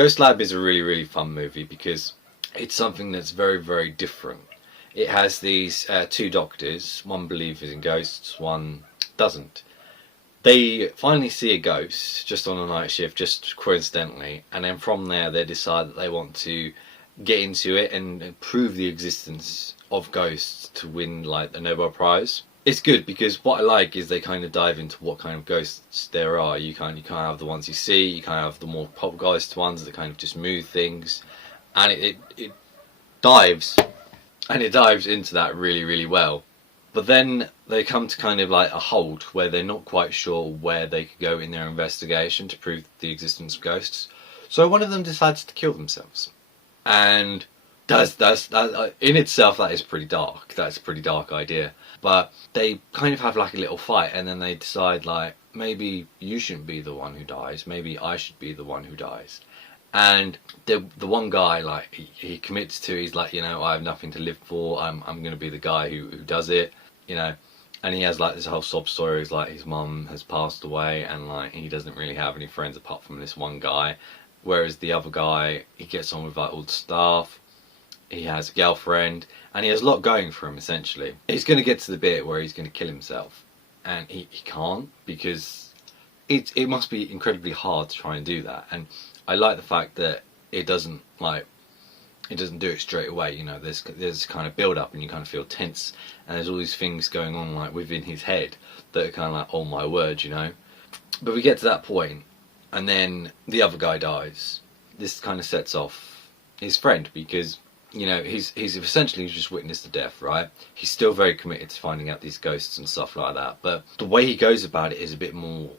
Ghost Lab is a really, really fun movie because it's something that's very, very different. It has these two doctors, one believes in ghosts, one doesn't. They finally see a ghost just on a night shift, just coincidentally, and then from there they decide that they want to get into it and prove the existence of ghosts to win like the Nobel Prize. It's good because what I like is they kind of dive into what kind of ghosts there are. You kind of have the ones you see, you kind of have the more poltergeist ones that kind of just move things, and it dives and it dives into that really, really well. But then they come to kind of like a halt where they're not quite sure where they could go in their investigation to prove the existence of ghosts. So one of them decides to kill themselves, and that's that in itself that is pretty dark. That's a pretty dark idea. But they kind of have like a little fight, and then they decide like maybe you shouldn't be the one who dies. Maybe I should be the one who dies. And the one guy like he commits to, he's like, you know, I have nothing to live for. I'm going to be the guy who does it, you know. And he has like this whole sob story. It's like his mum has passed away, and like he doesn't really have any friends apart from this one guy. Whereas the other guy, he gets on with like all the staff. He has a girlfriend, and he has a lot going for him. Essentially, he's going to get to the bit where he's going to kill himself, and he can't because it must be incredibly hard to try and do that. And I like the fact that it doesn't do it straight away. You know, there's kind of build up, and you kind of feel tense, and there's all these things going on like within his head that are kind of like, oh my word, you know. But we get to that point, and then the other guy dies. This kind of sets off his friend because, you know, he's essentially just witnessed the death, right? He's still very committed to finding out these ghosts and stuff like that, but the way he goes about it is a bit more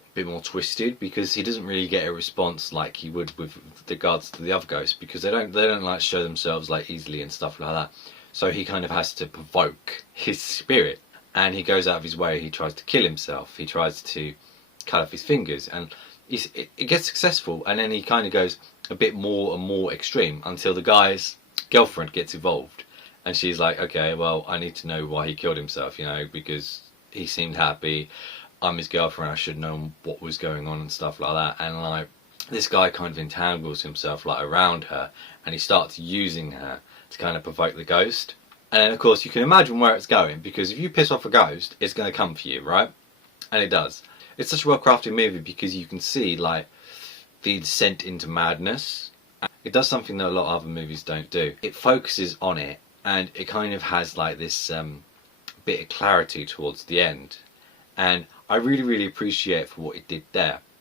twisted because he doesn't really get a response like he would with regards to the other ghosts, because they don't like show themselves like easily and stuff like that. So he kind of has to provoke his spirit, and he goes out of his way. He tries to kill himself. He tries to cut off his fingers, and it gets successful, and then he kind of goes a bit more and more extreme until the guy's girlfriend gets involved, and she's like, okay, well, I need to know why he killed himself, you know, because he seemed happy. I'm his girlfriend, I should know what was going on and stuff like that. And like this guy kind of entangles himself like around her, and he starts using her to kind of provoke the ghost. And then of course you can imagine where it's going, because if you piss off a ghost, it's going to come for you, right? And it does. It's such a well crafted movie because you can see like the descent into madness. It does something that a lot of other movies don't do. It focuses on it, and it kind of has like this bit of clarity towards the end. And I really, really appreciate it for what it did there.